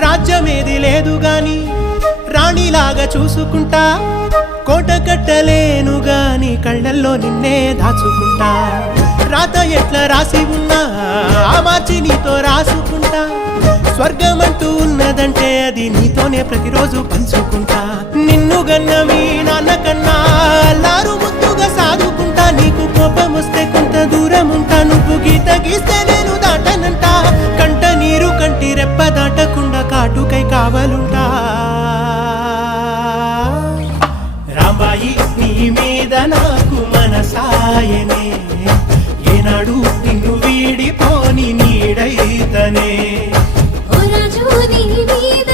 రాజ్యమేది లేదు గాని రాణిలాగా చూసుకుంటా, కోట కట్టలేను గాని కళ్ళల్లో నిన్నే దాచుకుంటా. రాత ఎట్లా రాసి ఉన్నా ఆ మార్చి నీతో రాసుకుంటా, స్వర్గమంటూ ఉన్నదంటే అది నీతోనే ప్రతిరోజు పంచుకుంటా. నిన్ను గన్న మీ నాన్న కన్నా అల్లారు ముద్దుగా సాదుకుంటా, నీకు కోపం వస్తే కొంత దూరం ఉంటా, నువ్వు గీత గీస్తే నేను దాటనంట, కంట నీరు కంటి రెప్ప దాటకుండా కాటుకై కావలుంటా. రాంబాయి నీ మీద నాకు మనసాయనే, ఏనాడు నిన్ను వీడిపోని నీడైతనే. ఓ రాజు నీ మీద